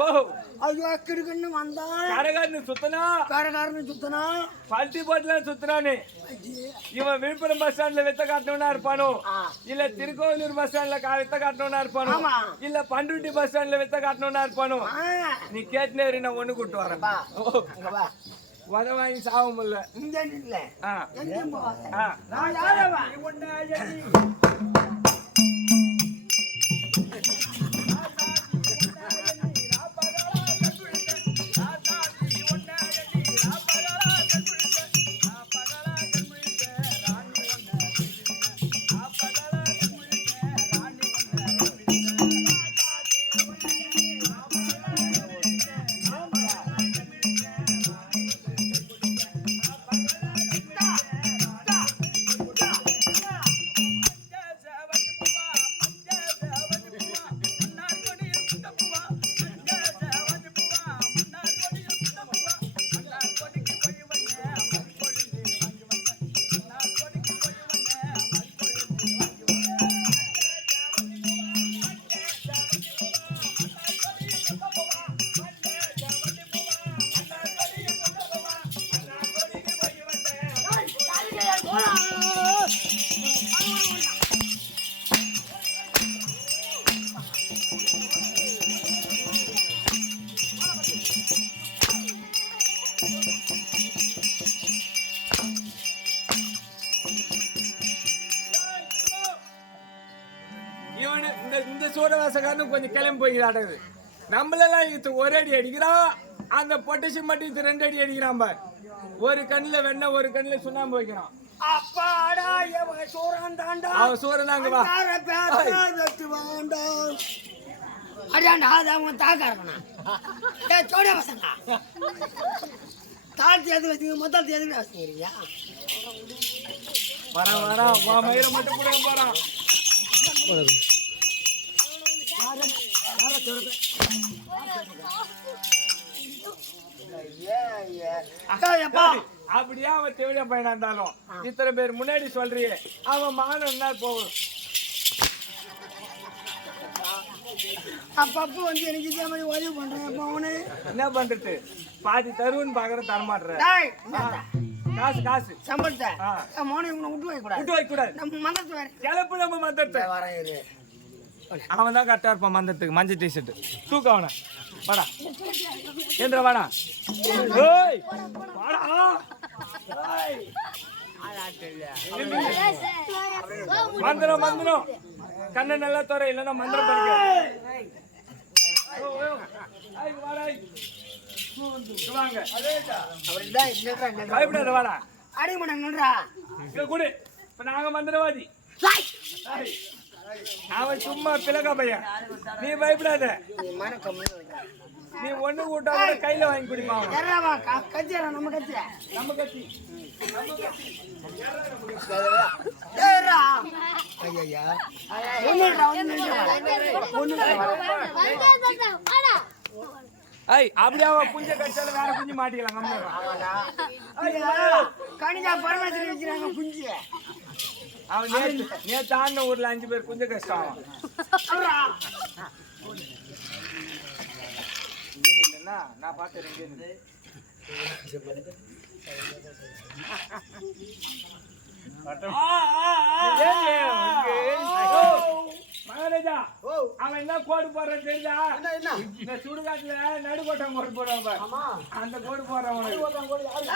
ஓ ஐயோ கிடுக்குன்னு வந்தா. கரகாரனு சுத்தனா? காரக்காரனு சுத்தனா? பல்ட்டி போட்டுல சுத்துறானே. இவன் விழுப்புரம் பஸ் ஸ்டாண்ட்ல வித்த காட்டணும்னா இருப்பானோ? இல்ல திருக்கோவிலூர் பஸ் ஸ்டாண்ட்ல வித்த காட்டணும்னா இருப்பானோ. இல்ல பண்ருட்டி பஸ் ஸ்டாண்ட்ல வித்த காட்டணும்னா இருப்பானோ? நீ கேட்டுனே இரு, நான் ஒண்ணு கூட்டு வரேன். வா, ஓ, இங்க வா. உத வாங்கி முடியல இங்க நில்ல. ஆ. நான்? இந்த இந்த சூடவாசக்காரனு கொஞ்சம் கிளம்பி போய்கிறாடுது நம்மளெல்லாம் இது ஒரு அடி அடிக்கிறான் அந்த பொட்டசி மட்டும் இது ரெண்டு அடி அடிக்கிறான் பார் ஒரு கண்ணுல வெண்ணெய் ஒரு கண்ணுல சுண்ணாம்பு வைக்கிறான் அப்பாடா, எவன் சோறான் தாண்டா. அவன் சூரன் அங்க வா. அடியாண்டா, அது. ஏய், சோடியா பசங்க. தாழ்த்தி எது வச்சுங்க, முதல் எதுக்கு வச்சுக்கிறீங்க? வரான் வரான் வா மயிரை மட்டும் போறான். அப்படியே அவன் தெவிலிய பையனா இருந்தாலும். இத்தனை பேர் முன்னாடி சொல்றியே அவன் மானம் என்ன போகும்? அப்பப்போ வந்து எனக்கு இதே மாதிரி உதவி பண்றேன் அப்பா அவனு. என்ன பண்றது? பாதி தருவன்னு பாக்குற தரமாட்டுற டேய், இந்தாடா. காசு காசு. சம்பளத்தை. மகனை இவனை விட்டு வைக்க கூடாது விட்டு வைக்க கூடாது நம்ம மந்தத்து கிளப்பு நம்ம மந்தத்தை வரேன் அவன் தான் கரெக்டா இருப்பான் மந்தத்துக்கு மஞ்சள் டிஷர்ட் தூக்க அவனை. வாடா. ஏந்திர வாடா. ஏய் வாடா. மந்திரம் மந்திரம். கண்ணை நல்லா தர இல்லைன்னா மந்திரம் படிக்க. பயப்படாத வாடா. இங்க கூடு. இப்ப நாங்க மந்திரவாதி. அவன் சும்மா பிளக்கா பையன். நீ பயப்படாத. நீ ஒண்ணு கூட்டா கூட கையில வாங்கி குடிமா அவன். யாராவா க- கத்தியாரா நம்ம கத்தியா நம்ம கத்தி. ஐயா அப்படியே அவன் புஞ்ச வேற குஞ்சு மாட்டிக்கலாம் கணிதா பரமேஸ்வரி வச்சிருக்காங்க குஞ்சு அவன் நேத்து ஆடின ஊர்ல அஞ்சு பேர் குஞ்ச கஷ்டம் நில்லுன்னா, நான் இங்கே மகாராஜா அவன் என்ன கோடு போடுறான் தெரியுதா? இந்த சுடுகாட்டுல நடுக்கோட்டம் கோடு போடுவான். அந்த கோடு.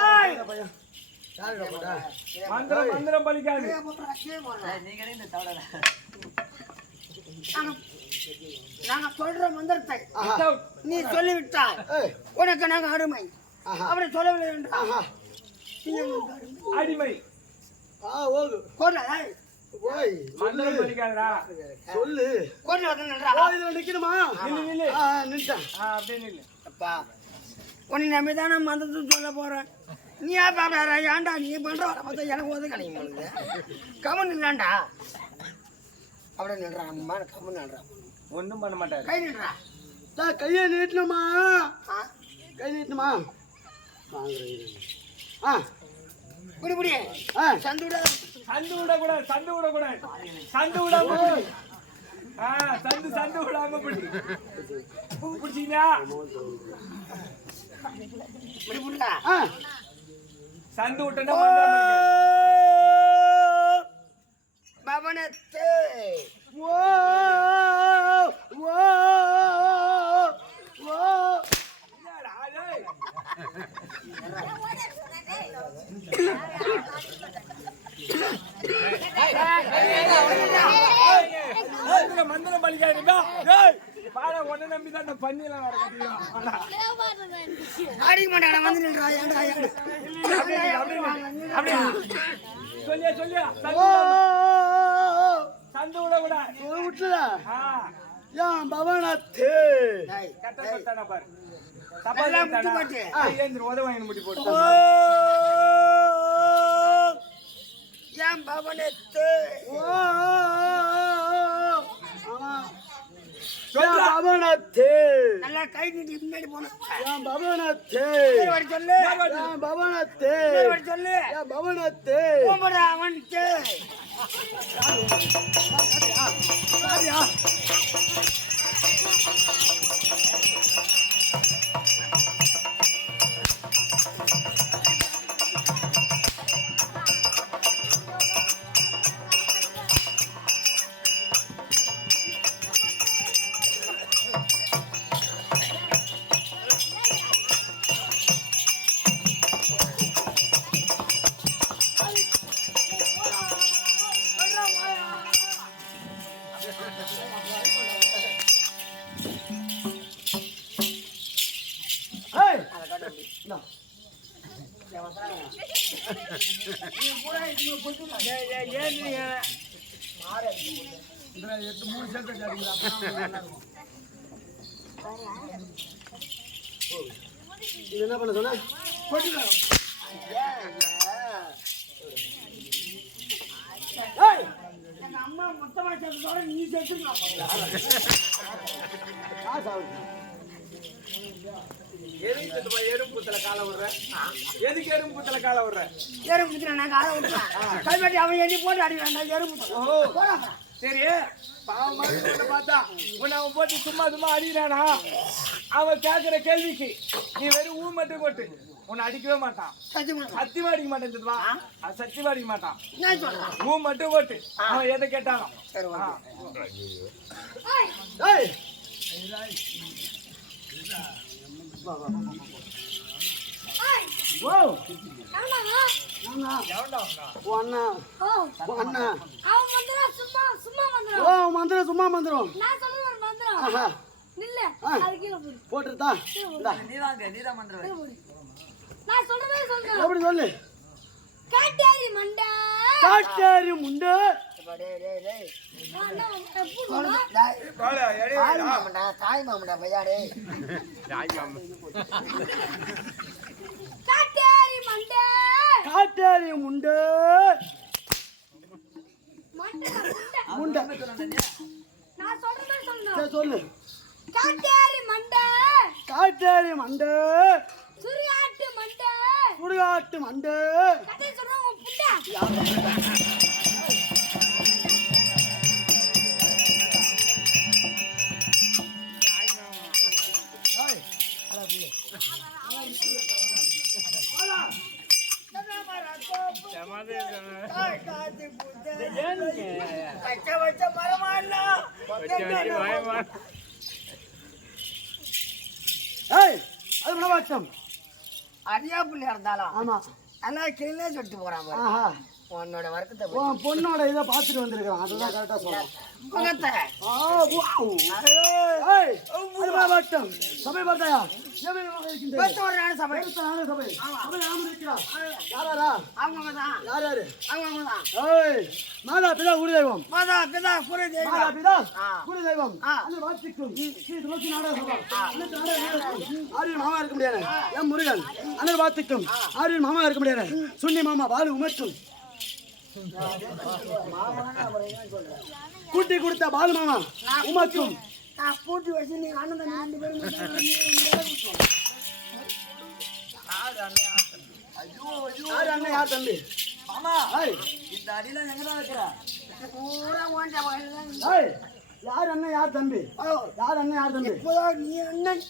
ஏய், மந்திரம் மந்திரம் பலிக்காது. நாங்க- நாங்க சொல்ற மந்திரத்தை நீ சொல்லிவிட்டாய். உனக்கு நாங்க அருமை அப்படி சொல்லவில்லை என்றால். அடிமை. சொல்லு. நிக்கணுமா? நில்லு நில்லு. ஆ, நின்னுட்டேன் ஆ, அப்படியே நில்லு. அப்பா உன்னை நம்பி தான் நான் மந்திரத்தை சொல்ல போறேன். நீ ஏப்பா வேற ஏன்டா நீ பண்ற வேலை பார்த்தா எனக்கு உதவி கிடைக்கும் பொழுது கவனம் இல்லாண்டா அப்படியே நின்றான் அம்மா கம்மு நின்றான் ஒண்ணும் பண்ண மாட்டாரு. கை நின்றான் டேய், கையை நீட்டணுமா ஆ? கை நீட்டணுமா வாங்குறேன் ஆ. புடி புடி. ஆ. சந்து விட. சந்து விடக்கூடாது சந்து விடக்கூடாது. சந்து விடாம பிடி. ஆ சந்து சந்து விடாம பிடி. பிடிச்சிங்களா புடி புடிடா. ஆ. சந்து விட்டா பவனத்து ஓ ஓ ஓ மந்திரம் பலிக்காது பாட உன்னை நம்பி தான் பன்னியெல்லாம் நடக்கணும் அடிக்க வந்து நின்றா ஏன்டா ஏன்டா அப்படியே சொல்லியா சொல்லியா. சந்து விடக்கூடாது ஒரு விட்டுல ஏன் பவனத்து. டேய் கட்ட கொடுத்தானா பாரு. தப்பா நல்லா முட்டி? போட்டு. ஏந்திரு உதவாங்க முட்டி போட்டு ஏன் பவனத்து. ஓ. பவனத்து. நல்லா கை நீட்டி முன்னாடி போன ஏன் பவனத்து. வடி சொல்லு. ஏன் பவனத்து. சொல்லு. அவனுக்கு இந்தா. இது என்ன பண்ண சொன்ன அம்மா மொத்தமா சேர்த்து நீ சேர்த்துக்கலாம் காசு ஆகுது எதுக்கு இந்த மாதிரி எறும்புத்துல காலை விடுற எதுக்கு எறும்புத்துல காலை விடுற எறும்பு நான் காலை விட்டுறேன் கைப்பற்றி அவன் எண்ணி போட்டு அடி வேண்டாம் எறும்பு ஓ சரி பாவம் பார்த்தா உன்னை அவன் போட்டு சும்மா சும்மா அடிக்கிறானா அவன் கேட்குற கேள்விக்கு நீ வெறும் ஊ மட்டும் போட்டு உன்னை அடிக்கவே மாட்டான் சத்தியமா சத்தியமா அடிக்க மாட்டேன் தெரியுமா? அது சத்தியமா அடிக்க மாட்டான் என்ன ஊ மட்டும் போட்டு அவன் எதை கேட்டாலும் சரி மந்திரம் சும்மா சும்மா மந்திரம் போட்டுருதா எப்படி சொல்லு காட்டாரி மண்டை. காட்டாரி முண்டு டேய் டேய் டேய் அண்ணா, எப்படி சொல்லுவா? டேய் பாலா, எடை தாய் காட்டாரி மண்டை. காட்டாரி முண்டு. மண்டை முண்டை. முண்டை நான் சொல்றதே சொல்லணும். சரி சொல்லு. காட்டாரி மண்டை. காட்டாரி மண்டு. சுரியாட்டு மண்டை. சுடுகாட்டு மண்டு. கதை சொல்றேன் உன் புண்டை. புள்ளியா இருந்தாலும் ஆமா. ஆனா கிளீனா சொல்லிட்டு போறான் உன்னோட வர்க்கத்தை உன் பொண்ணோட இதை பார்த்துட்டு வந்திருக்கான் அதுதான் கரெக்டா சொல்றான். முகத்தை. சபை பார்த்தாயா? மாதா பிதா குரு தெய்வம். மாதா பிதா குரு மாதா தெய்வம் பிதா. குரு தெய்வம். அந்த வாட்சிக்கும் ஸ்ரீ துளசி நாடக சபா. ஆரியன் மாமா இருக்க முடியாது. எம் முருகன். அண்ணன் வாத்துக்கும் ஆரியன் மாமா இருக்க முடியாது. சுன்னி மாமா பாலு உமக்கும் கூட்டி கொடுத்த பாலு மாமா உமக்கும். பூட்டி வச்சு நீங்க அண்ணன் ரெண்டு பேரும் நீ. யார் அண்ணன் யார் தம்பி? மாமா இந்த அடியில எங்கதான் இருக்கிற? பூரா யார் அண்ணன் யார் தம்பி? யார் அண்ணன் யார் தம்பி? நீ அண்ணன்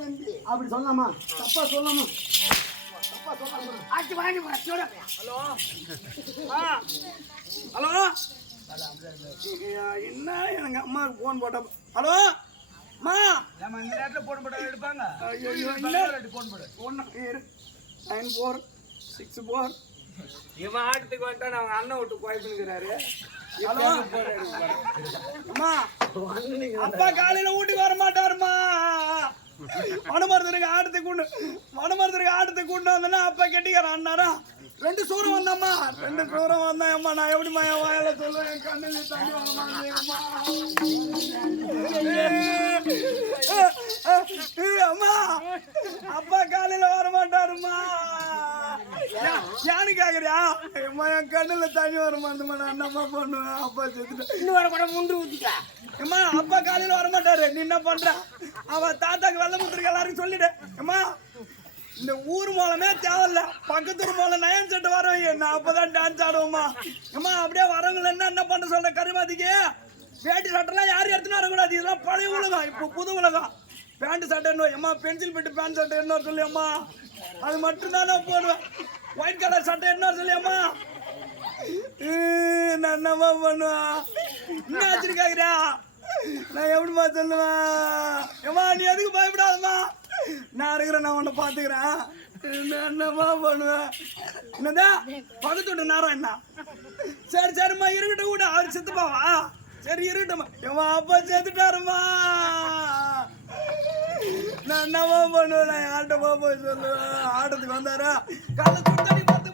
தம்பி. அப்படி சொல்லலாமா தப்பா சொல்லலாமா ஆச்சு வாங்கி ஹலோ. ஹலோ. என்ன எனக்கு அம்மாவுக்கு போன் போட்ட ஹலோ? அம்மா. நம்ம இந்த நேரத்துல போன் போட்டா எடுப்பாங்க? ஐயோ போன் போடு. ஒன்று நைன் ஃபோர் சிக்ஸ் ஃபோர் இவன் ஆட்டத்துக்கு வந்துட்டா அவங்க அண்ணன் விட்டு கோயப்பினுக்கிறாரு ஹலோ. அம்மா. அப்பா காலையில வீட்டுக்கு வர மாட்டாருமா மனமரத்துக்கு ஆட்டத்தை கொண்டு மனமரத்துக்கு ஆட்டத்தை கொண்டு வந்தேன்னா அப்பா கெட்டிக்கிற அண்ணாரா ரெண்டு சூரம் வந்தம்மா. ரெண்டு சூரம் வந்தேன் அம்மா நான் எப்படிம்மா என் வாயில சொல்லுவேன்? என் கண்ணில் தண்ணி வர அம்மா. அப்பா காலையில வர மாட்டாருமா யானு கேக்குறியா? அம்மா என் கண்ணுல தண்ணி வர மாட்டேமா நான் என்னம்மா பண்ணுவேன். அப்பா செத்துட்டு. இன்னும் வர படம் முண்டு ஊத்திக்க அம்மா அப்பா காலையில வர மாட்டாரு நீ என்ன பண்ற? அவ தாத்தாக்கு வெள்ள முத்திருக்க எல்லாரும் சொல்லிடு. அம்மா இந்த ஊர் மூலமே தேவையில்ல. பக்கத்து ஊர் மூலம் நயன் செட்டு வரவங்க நான் அப்பதான் டான்ஸ் ஆடுவோம்மா. அம்மா அப்படியே வரவங்களை என்ன என்ன பண்ண சொல்ற கருமாதிக்கு வேட்டி சட்டெல்லாம் யாரும் எடுத்துன்னு வரக்கூடாது. இதெல்லாம் பழைய உலகம். இப்போ புது உலகம். பேண்ட் சட்டை என்ன அம்மா பென்சில் பெட்டு பேண்ட் சட்டை என்ன சொல்லி அம்மா அது மட்டும்தான் நான் போடுவேன். ஒயிட் கலர் சட்டை என்ன சொல்லி அம்மா ம், நான் என்னம்மா பண்ணுவேன்? என்ன ஆச்சுன்னு நான் எப்படிமா சொல்லுவேன்? ஏம்மா நீ எதுக்கு பயப்படாதம்மா? நான் இருக்கிறேன் நான் உன்னை பார்த்துக்கிறேன். என்னம்மா பண்ணுவேன் என்னதா? பக்கத்து நேரம் என்ன? சரி சரிம்மா இருக்கட்டும் கூட அவர் செத்துப்பாவா? சரி இருக்கட்டும்மா. ஏம்மா அப்பா செத்துட்டாருமா நான் என்னம்மா பண்ணுவேன்? நான் யார்கிட்ட போய் சொல்லுவேன். ஆட்டத்துக்கு வந்தாரா? காலைல சுத்தடி பார்த்து